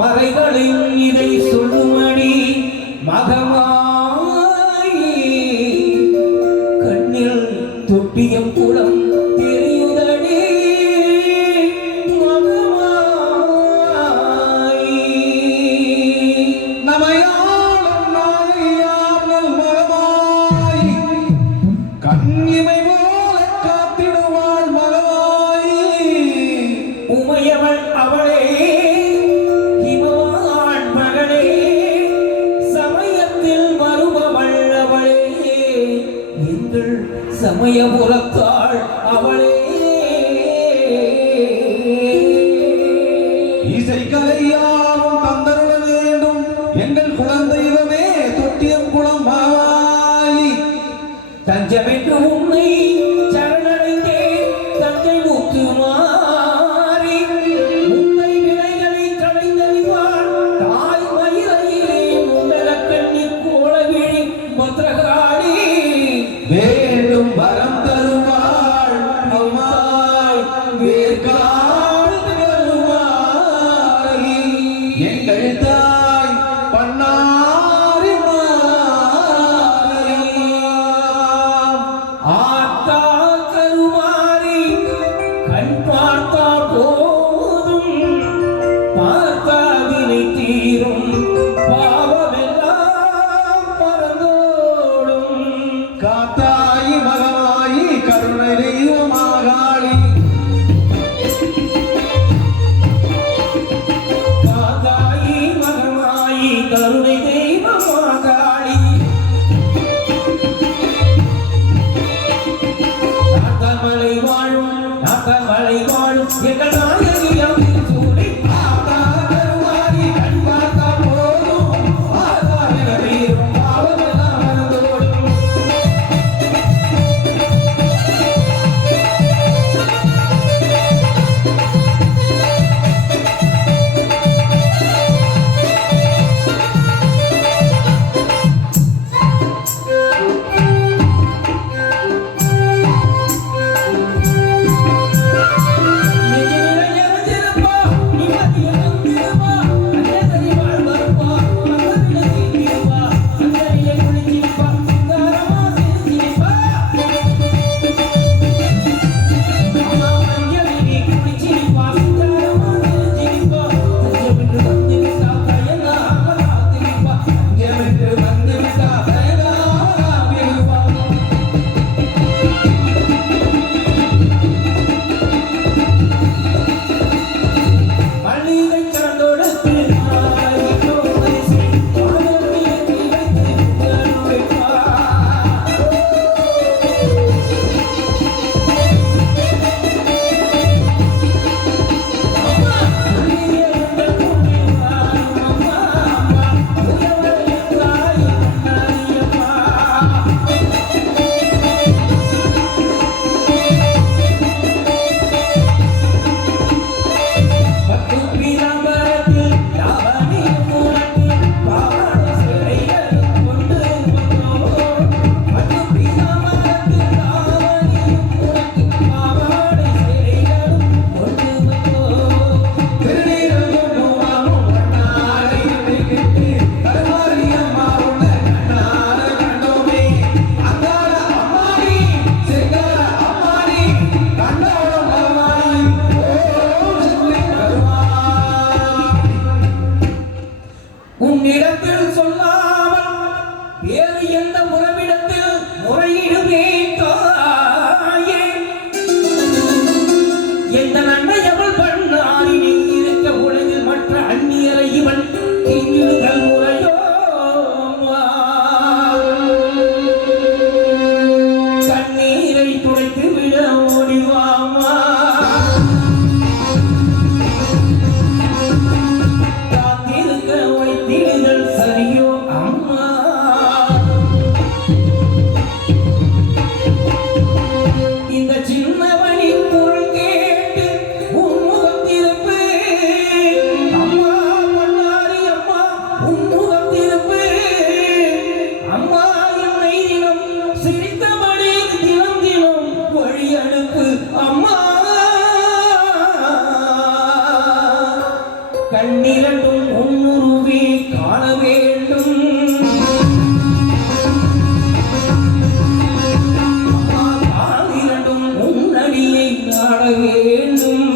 மறைகளின் இதை சொல்லுமடி மகமாய் கண்ணில் தொட்டியம் குளம் தெரியுதடி மகமாய் நமையாளும் நாளையாமல் மகமாய் கண்ணிமை போல காத்திடுவாள் மகமாய் உமையவள் அவளே சமயபுரத்தாள் அவளே இசைக்கலையாவும் தந்தருள வேண்டும் எங்கள் குலதெய்வமே தொட்டியம் குளம் மாவாயி தஞ்சமென்று உன்னை சரணடைந்தே தஞ்சை முத்துமாரி உன்னை வினைகளை கடைந்தறிவாள் தாய் மயிலையிலே முன்னலக்கண்ணி கோலவிழி பத்ரகாளி வேண்டும் வரம் தருவாள் அம்மாய் வேர்கால் தருவாய் எங்கள் தாய் பண்ணாரி ஆத்தா கருமாரி கண் பார்த்தா போதும் பார்த்தா வினை தீரும் பாவமெல்லாம் பறந்தோடும் காத்தாயி மகமாயி கருணை தெய்வமாகாளி காத்தாயி மகமாயி கருணை தெய்வமாகாளி நாத்தமலை வாழும் எங்கள் நாயகியம் சூடி ஆத்தா கருமாரி கண் பார்த்தா போதும் பார்த்தா வினை தீரும் பாவமெல்லாம் பறந்தோடும் நெஞ்சினிலே கண்ணிரண்டும் உன்னுருவே காண வேண்டும் காதிரண்டும் உன்னடியை நாட வேண்டும்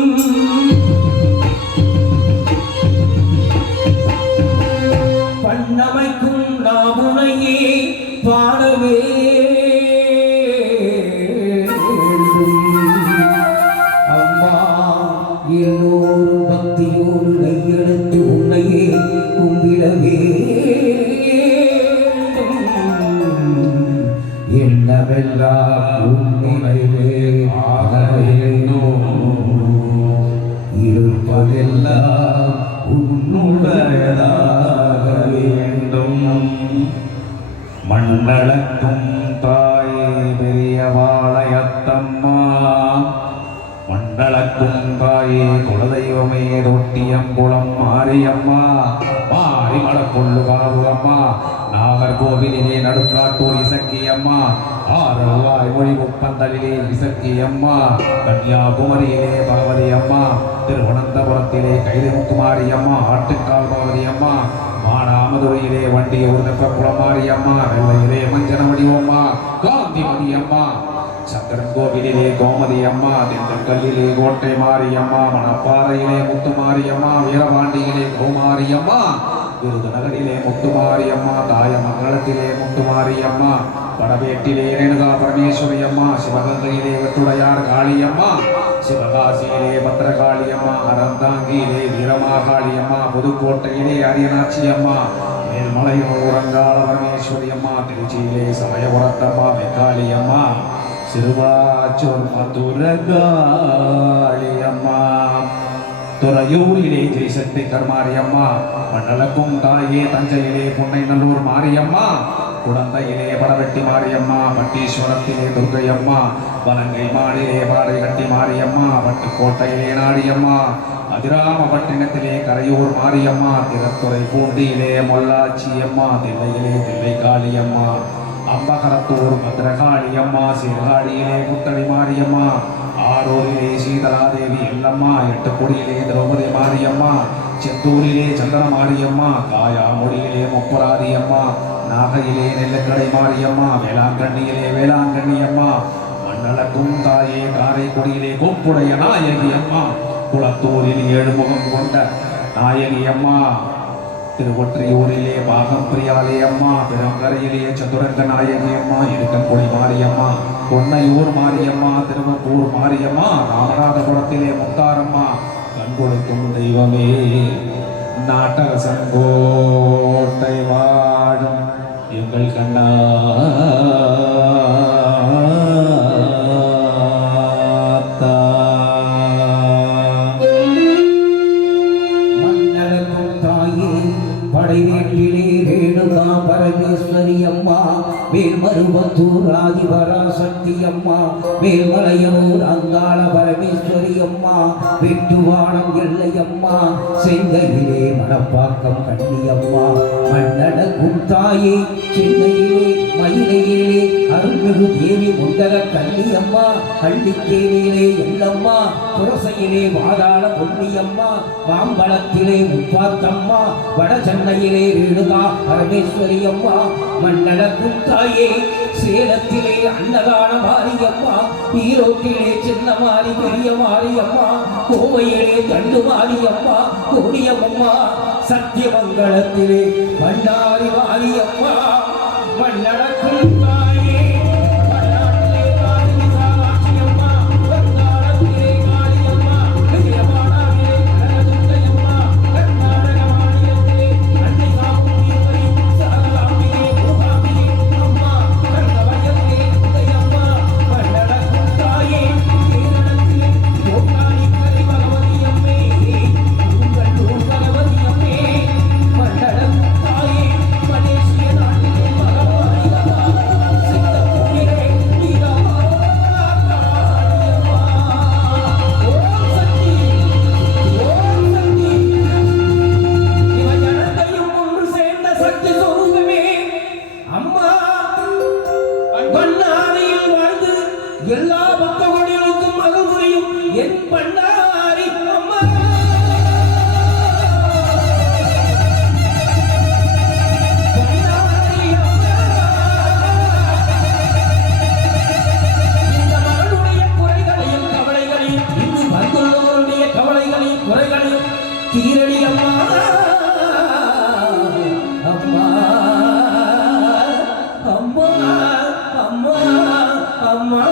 பண்ணமைக்கும் நாமுனையே பாடவே அம்மா எல்லோரும் பக்தியோடு கையெடுத்து உன்னையே கும்பிடவே என்னவெல்லாம் உன்னிலைவே ஆக வேண்டும் இருப்பதெல்லாம் உன்னுடையதாக வேண்டும் மண்ணளக்கும் தாயே பெரியவாளையத்தம்மா மண்டலக்கும் தாயே குலதெய்வமே தொட்டியம்புலம் மாரியம்மா மாரிமடப்புள்ளு காவுகம்மா நாகர்கோவிலிலே நடுக்காட்டூர் இசக்கியம்மா ஆரவாய் மொழி முப்பந்தலிலே இசக்கியம்மா கன்னியாகுமரியிலே பகவதி அம்மா திருவனந்தபுரத்திலே கைதமுத்துமாரியம்மா ஆட்டுக்கால் பகவதி அம்மா மானாமதுரையிலே வண்டியூர் குளமாரியம்மா வெள்ளையிலே மஞ்சன வடிவம்மா காந்திமதி அம்மா சங்கரன் கோவிலிலே கோமதி அம்மா திண்டுக்கல்லிலே கோட்டை மாரியம்மா மணப்பாறையிலே முத்துமாரியம்மா வீரபாண்டியிலே கோமாரியம்மா விருதுநகரிலே முத்துமாரியம்மா தாயமங்கலத்திலே முத்துமாரியம்மா வடவேட்டிலே ரேணுகா பரமேஸ்வரி அம்மா சிவகங்கையிலே வெற்றுடையார் காளியம்மா சிவகாசியிலே பத்திரகாளியம்மா அறந்தாங்கியிலே வீரமாகாளியம்மா புதுக்கோட்டையிலே அரியநாச்சி அம்மா மேல்மலையூர் உரங்கால பரமேஸ்வரி அம்மா திருச்சியிலே சமயபுரத்தம்மா வெக்காளியம்மா சிறுவாச்சூர் மதுரகாளியம்மா துறையூரிலே ஜெய்சக்தி கர்மாரியம்மா மண்டலக்கும் தாயே தஞ்சையிலே புன்னைநல்லூர் மாரியம்மா குடந்தையிலே படவெட்டி மாரியம்மா பட்டீஸ்வரத்திலே துர்க்கையம்மா வலங்கை மாடிலே பாடை கட்டி மாரியம்மா பட்டுக்கோட்டையிலே நாடியம்மா அதிராமபட்டினத்திலே கரையூர் மாரியம்மா திருத்துறை பூண்டியிலே மொல்லாச்சியம்மா தில்லையிலே தில்லை காளியம்மா அம்பகரத்தூர் பத்ரகாளியம்மா சீர்காழியிலே புத்தளி மாரியம்மா ஆரூரிலே சீதலாதேவி எல்லம்மா எட்டுக்குடியிலே திரௌபதி மாரியம்மா செந்தூரிலே சந்திர மாரியம்மா காயாமொழியிலே முப்புராதியம்மா நாகையிலே நெல்லுக்கடை மாரியம்மா வேளாங்கண்ணியிலே வேளாங்கண்ணியம்மா மண்டலக்கும் தாயே காரைக்குடியிலே கொப்புடைய நாயகி அம்மா குளத்தூரில் ஏழுமுகம் கொண்ட நாயகி அம்மா திருவொற்றியூரிலே பாகம் பிரியாலே அம்மா பெருங்கரையிலே சதுரங்க நாயகி அம்மா இருக்கன்குடி மாரியம்மா பொன்னையூர் மாரியம்மா திருவப்பூர் மாரியம்மா ராமநாதபுரத்திலே முத்தாரம்மா கண்கொடுக்கும் தெய்வமே நாட்டக சங்கோட்டை வாழும் எங்கள் கண்ணா படைவேட்டிலே ரேணுகா பரமேஸ்வரி அம்மா மேல்மருவத்தூர் ஆதிபராசக்தி அம்மா மேல்மலையூர் அங்காள பரமேஸ்வரி அம்மா வெட்டுவானம் எல்லை அம்மா செங்கையிலே மணப்பாக்கம் கண்ணியம்மா மண்ணடக்கும் தாயே சென்னையிலே மயிலையிலே அருள்மிகு தேவி முண்டக கண்ணியம்மா கள்ளிக்கேணியிலே எல்லம்மா புரசையிலே வாதாள பொன்னியம்மா மாம்பழத்திலே முப்பாத்தம்மா வட சென்னையிலே ரேணுகா பரமேஸ்வரி அம்மா மண்ணடக்கும் தாயே சேலத்திலே அன்னதான மாரியம்மா ஈரோட்டிலே சின்ன மாரி பெரிய மாரியம்மா கோவையிலே தண்டு மாரியம்மா கோடியம்மா சத்தியமங்கலத்திலே மன்னாரி மாரியம்மா மண்ணடக்கும் தாயே மன்னாட்டிலே காளி விசாலாட்சி அம்மா வந்தாளத்திலே காளியம்மா விஜயவாடாவிலே கனகதுர்க்கையம்மா கர்நாடக மாநிலத்திலே அன்னை சாமுண்டீஸ்வரி சரளாம்பிகே மூகாம்பிகே அம்மா கர்ணவயத்திலே உதயம்மா மண்ணடக்கும் தாயே கேரளத்திலே கோட்டானிக்கரை பகவதி அம்மே உங்கள் பகவதி அம்மே மண்ணடக்கும் தாயே மலேசிய நாட்டிலே மகமாரி தீரடி அம்மா அம்மா அம்மா அம்மா அம்மா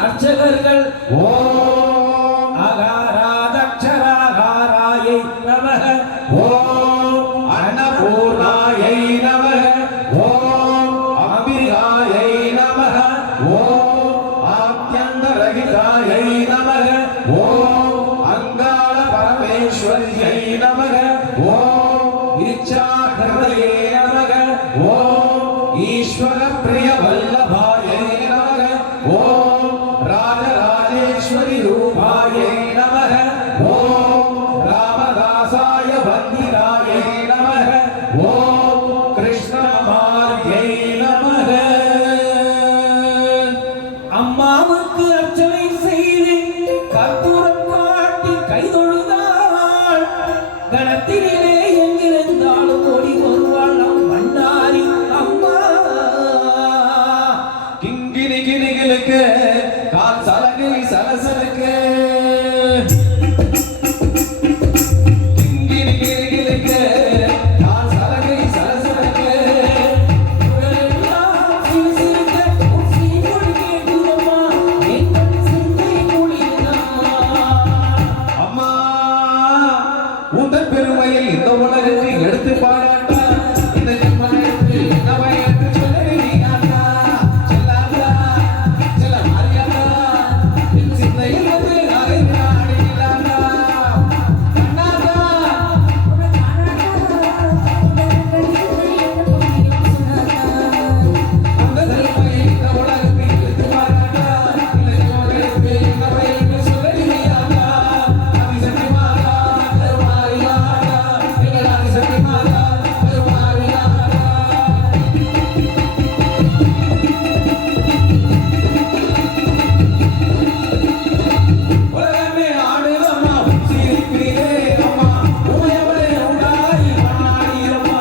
அர்ச்சகர்கள் ஓம் அகாராதக்ஷராகாராயை நமக ஓம் அன்னபூர்ணாயை நமக ஓம் ஈஸ்வர பிரிய வல்லபாயே நமக ஓம் ராஜராஜேஸ்வரி ரூபாயே நமக ஓம் ராமதாசாய வந்திதாயே நமக ஓம் கிருஷ்ணமார்யே நமக. அம்மாவுக்கு அர்ச்சனை செய்து கற்பூரம் காட்டி கைதொழுதாள். கணத்திலே எங்கிருந்தாலும் ஓடி வருவாள் நம் பண்ணாரி அம்மா. கிங்கினி கிணிகளுக்கு கால் சலகை சலசலுக்கு கிங்கினி கிணிகளுக்கு கால் சலகை சலசலுக்கு உடலெல்லாம் சிறுசிறுக்க உன் சீர்கொடி கேட்குதம்மா. என் கண் சிந்தை குளிருதம்மா. அம்மா உந்தன் பெருமையை இந்த உலகுக்கு எடுத்து பாராட்ட இந்த ஜென்மத்திற்கு என்னவை என்று சொல்லி ஆண்டா செல்லாதா செல்ல மாரியாதா என் சிந்தையில் வந்து அரைந்தாடினாண்டா கண்ணாதா உந்தன் பெருமையை இந்த உலகுக்கு எடுத்து பாராட்ட இந்த ஜென்மத்திற்கு என்னவை என்று சொல்லி ஆண்டா அபிஷேகி மாதா கருமாரி மாதா எங்கள் அபிஷேகி மாதா கருமாரி மாதா. உலகமே ஆடுதம்மா சிரிக்கிறீரே அம்மா உமையவளே உண்டாய் பண்ணாடி அம்மா.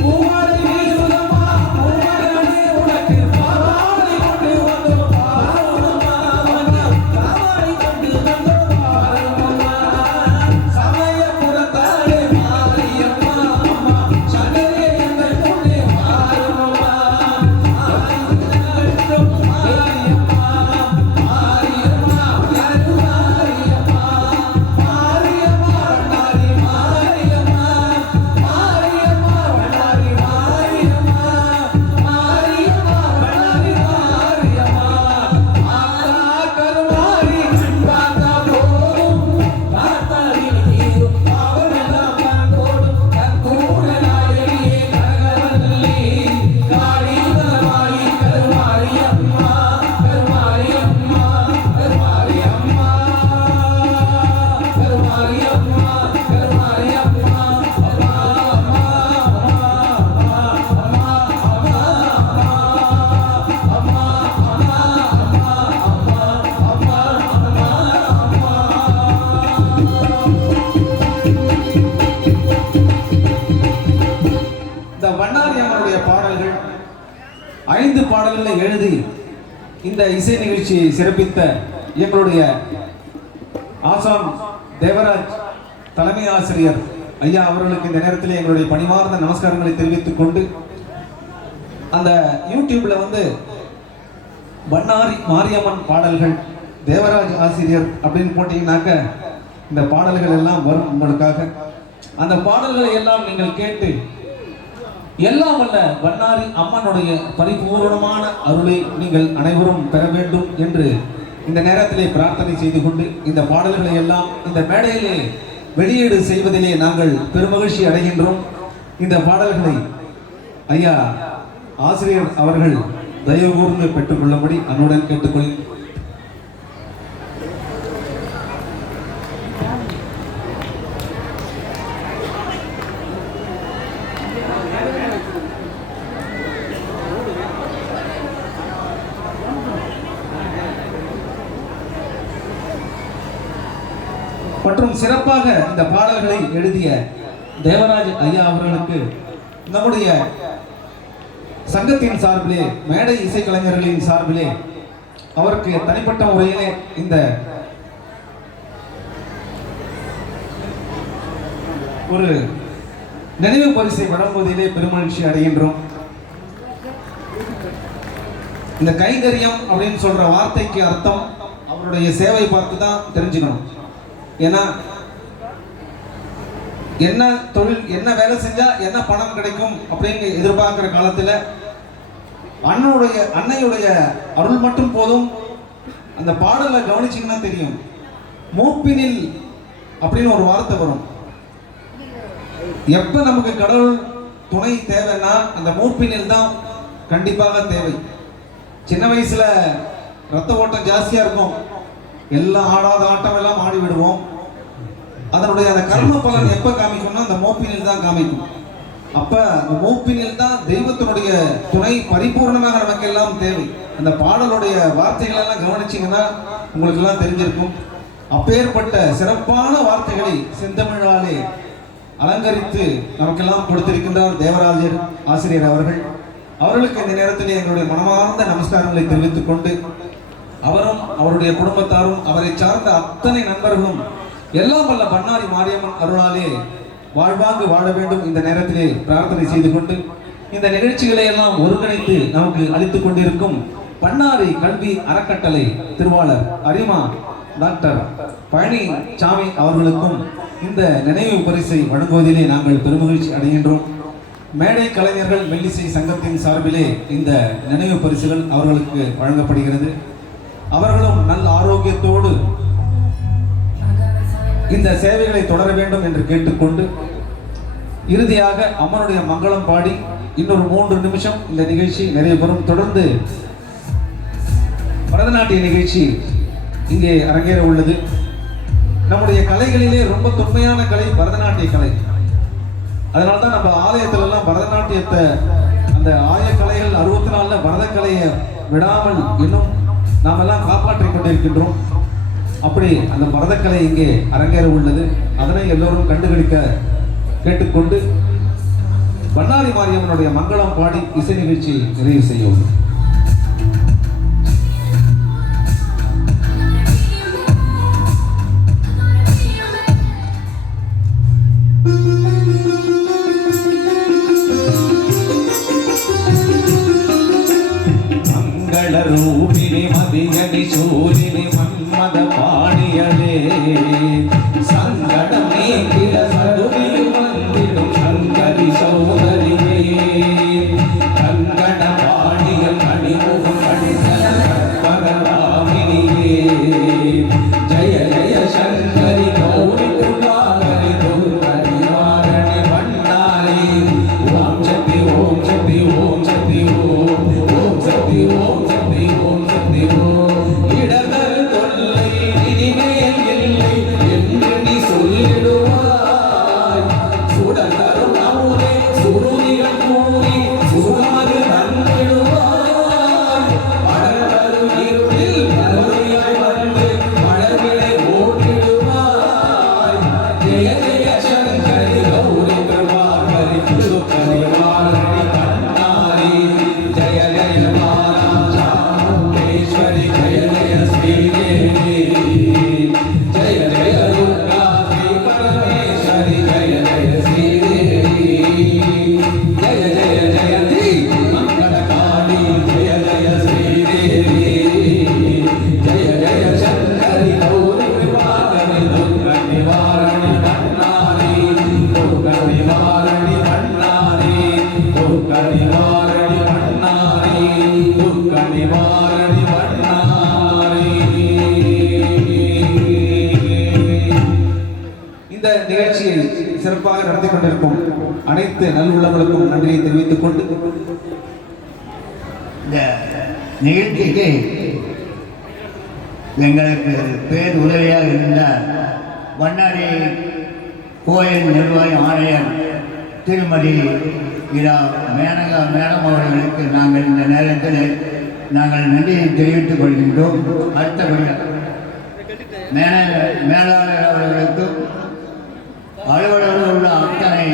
பூவாடை வீசுதம்மா பூவாடை உனக்கு பாவாடை கொண்டு வந்தோம் பாருமம்மா வந்தோம் பாவாடை கொண்டு வந்தோம் பாருமம்மா. சமயபுரத்தாளே மாரியம்மா அம்மா சங்கரே எங்கள் கொண்டு மாறுமம்மா. மாரியம்மா மாரியம்மா மாரியம்மா யாரு மாரியம்மா மாரியம்மா வண்ணாரி மாரியம்மா மாரியம்மா வண்ணாரி மாரியம்மா மாரியம்மா வண்ணாரி மாரியம்மா. ஆத்தா கருமாரி கண் பார்த்தா போதும் பார்த்தாலில் தீரும் பாவமெல்லாம் கண்கோடும் கண்கூட நாயகியே கனகவல்லி காளீதரமாயி கருமாரி அம்மா கருமாரி அம்மா கருமாரி அம்மா கருமாரி அம்மா கருமாரி அம்மா அம்மா இந்த வண்ணாரி அம்மனுடைய பாடல்கள் 5 பாடல்களை எழுதி இந்த இசை நிகழ்ச்சியை சிறப்பித்த எங்களுடைய ஆசான் தேவராஜ் தலைமை ஆசிரியர் ஐயா அவர்களுக்கு இந்த நேரத்தில் எங்களுடைய பணிவார்ந்த நமஸ்காரங்களை தெரிவித்துக் கொண்டு அந்த யூடியூப்ல வந்து வண்ணாரி மாரியம்மன் பாடல்கள் தேவராஜ் ஆசிரியர் அப்படின்னு போட்டீங்கன்னாக்க இந்த பாடல்கள் எல்லாம் வரும் உங்களுக்காக. அந்த பாடல்களை எல்லாம் நீங்கள் கேட்டு எல்லாம் வல்ல வண்ணாரி அம்மனுடைய பரிபூரணமான அருளை நீங்கள் அனைவரும் பெற வேண்டும் என்று இந்த நேரத்திலே பிரார்த்தனை செய்து கொண்டு இந்த பாடல்களை எல்லாம் இந்த மேடையிலே வெளியீடு செய்வதிலே நாங்கள் பெருமகிழ்ச்சி அடைகின்றோம். இந்த பாடல்களை ஐயா ஆசிரியர் அவர்கள் தயவு கூர்ந்து பெற்றுக்கொள்ளும்படி அன்புடன் கேட்டுக்கொள்கிறேன். மற்றும் சிறப்பாக இந்த பாடல்களை எழுதிய தேவராஜ் ஐயா அவர்களுக்கு நம்முடைய சங்கத்தின் சார்பிலே மேடை இசைக்கலைஞர்களின் சார்பிலே அவருக்கு தனிப்பட்ட முறையிலே இந்த ஒரு நினைவு பரிசை வழங்குவதிலே பெருமகிழ்ச்சி அடைகின்றோம். இந்த கைங்கரியம் அப்படின்னு சொல்ற வார்த்தைக்கு அர்த்தம் அவருடைய சேவை பார்த்து தான் தெரிஞ்சுக்கணும். ஏன்னா என்ன தொழில் என்ன வேலை செஞ்சா என்ன பணம் கிடைக்கும் அப்படின்னு எதிர்பார்க்கிற காலத்துல அன்னையுடைய அருள் மட்டும் போதும். அந்த பாடலை கவனிச்சிங்கன்னா தெரியும். மூப்பினில் அப்படின்னு ஒரு வார்த்தை வரும். எப்ப நமக்கு கடவுள் துணை தேவைன்னா அந்த மூப்பினில் தான் கண்டிப்பாக தேவை. சின்ன வயசுல ரத்த ஓட்டம் ஜாஸ்தியா இருக்கும், எல்லாம் ஆடாத ஆட்டம் எல்லாம் ஆடி விடுவோம். அதனுடைய அந்த கர்ம பலன் எப்ப காமிக்கும்னா அந்த மூப்பினில் தான் காமிக்கும். அப்ப அந்த மூப்பினில் தான் தெய்வத்தினுடைய துணை பரிபூர்ணமாக நமக்கு எல்லாம் தேவை. அந்த பாடலுடைய வார்த்தைகள் எல்லாம் கவனிச்சீங்கன்னா உங்களுக்கு எல்லாம் தெரிஞ்சிருக்கும். அப்பேற்பட்ட சிறப்பான வார்த்தைகளை செந்தமிழாலே அலங்கரித்து நமக்கெல்லாம் கொடுத்திருக்கின்றார் தேவராஜர் ஆசிரியர் அவர்கள். அவர்களுக்கு இந்த நேரத்தில் எங்களுடைய மனமார்ந்த நமஸ்காரங்களை தெரிவித்துக் கொண்டு, அவரும் அவருடைய குடும்பத்தாரும் அவரை சார்ந்த அத்தனை நண்பர்களும் எல்லாம் வல்ல பண்ணாரி மாரியம்மன் அருளாலே வாழ்வாங்கு வாழ வேண்டும் இந்த நேரத்திலே பிரார்த்தனை செய்து கொண்டு, இந்த நிகழ்ச்சிகளை எல்லாம் ஒருங்கிணைத்து நமக்கு அளித்துக் கொண்டிருக்கும் பண்ணாரி கல்வி அறக்கட்டளை திருவாளர் அரிமா டாக்டர் பழனி சாமி அவர்களுக்கும் இந்த நினைவு பரிசை வழங்குவதிலே நாங்கள் பெருமகிழ்ச்சி அடைகின்றோம். மேடை கலைஞர்கள் மெல்லிசை சங்கத்தின் சார்பிலே இந்த நினைவு பரிசுகள் அவர்களுக்கு வழங்கப்படுகிறது. அவர்களும் நல்ல ஆரோக்கியத்தோடு இந்த சேவைகளை தொடர வேண்டும் என்று கேட்டுக்கொண்டு, இறுதியாக அம்மனுடைய மங்களம் பாடி இன்னொரு 3 நிமிஷம் இந்த நிகழ்ச்சி நிறைவு பெறும். தொடர்ந்து பரதநாட்டிய நிகழ்ச்சி இங்கே அரங்கேற உள்ளது. நம்முடைய கலைகளிலே ரொம்ப தொன்மையான கலை பரதநாட்டிய கலை. அதனால்தான் நம்ம ஆலயத்துல எல்லாம் பரதநாட்டியத்தை, அந்த ஆய கலைகள் 64 பரதக்கலையை விடாமல் இன்னும் நாம் எல்லாம் காப்பாற்றிக் கொண்டிருக்கின்றோம். அப்படி அந்த பரதக்கலை இங்கே அரங்கேற உள்ளது. அதனை எல்லோரும் கண்டுகளிக்க கேட்டுக்கொண்டு பண்ணாரி மாரியம்மனுடைய மங்களம் பாடி இசை நிகழ்ச்சி நிறைவு செய்ய உள்ளது. ரூபிணி மதியடி சூரினி மன்மத பாணியலே சங்கடம் நீக்கிட சதுரியில் வந்திடும் சங்கரி சௌதரியே கங்கண பாணியல் மணிமுகம் கண்டன கற்பகராமினியே ஜய ஜய சங்கரி கௌரி கிருபாகரி துர்கரி வாரணி வண்ணாரி ஓம் சக்தி ஓம் சக்தி ஓம் சக்தி ஓம் ஓம் சக்தி ஓம் சக்தி ஓம் சக்தி ஓம் இடர்கள் தொல்லை இனிமேல் இல்லை என்று நீ சொல்லிடுவாய் சுடர் தரும் அமுதே சுருதிகள் கூறி சுகாது நன்றிடுவாய் மலர் தரும் இருளில் மலரையாய் வந்து மலர்களை ஓட்டிடுவாய் ஜெய ஜெய சங்கரி கௌரி கிருபாகரி துர்கரி வாரணி கண்ணாரி ஜய ஜய மாராஜாமுண்டேஸ்வரி ஜய ஜய ஸ்ரீதேவி ஜய ஜய துர்கா ஸ்ரீ பரமேஸ்வரி ஜய ஜய ஸ்ரீதேவி ஜய ஜய ஜயந்தி மங்களகாளி ஜய ஜய ஸ்ரீதேவி ஜய ஜய சங்கரி கௌரி கிருபாகரி துர்க நிவாரணி பண்ணாரி துர்க நிவாரணி பண்ணாரி துர்க நிவாரணி பண்ணாரி துர்க நிவாரணி பண்ணாரி. இந்த நிகழ்ச்சியை சிறப்பாக நடத்தி கொண்டிருக்கும் அனைத்து நல்லுள்ளங்களுக்கும் நன்றியை தெரிவித்துக் கொண்டு, இந்த நிகழ்ச்சிக்கு எங்களுக்கு பேர் உதவியாக இருந்த பண்ணாரி கோயில் நிர்வாக ஆணையர் திருமதி இரா மேனகா மேடம் அவர்களுக்கு நாங்கள் இந்த நேரத்தில் நாங்கள் நன்றியை தெரிவித்துக் கொள்கின்றோம். அடுத்தபடியாக மேலாளர் அவர்களுக்கும் அலுவலர்கள் உள்ள அத்தனை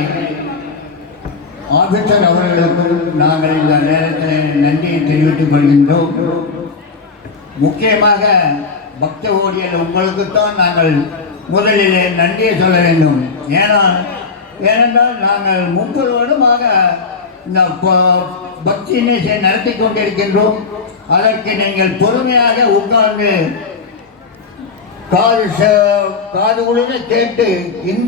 ஆபிசர் அவர்களுக்கும் நாங்கள் இந்த நேரத்தில் நன்றியை தெரிவித்துக் கொள்கின்றோம். முக்கியமாக பக்த ஓடியல் உங்களுக்குத்தான் நாங்கள் முதலிலே நன்றியை சொல்ல வேண்டும். ஏனென்றால் நாங்கள் 30 வருடமாக இந்த பக்தி நிகழ்ச்சியை நடத்தி கொண்டிருக்கின்றோம். அதற்கு நீங்கள் பொறுமையாக உட்கார்ந்து காது உள்ள கேட்டு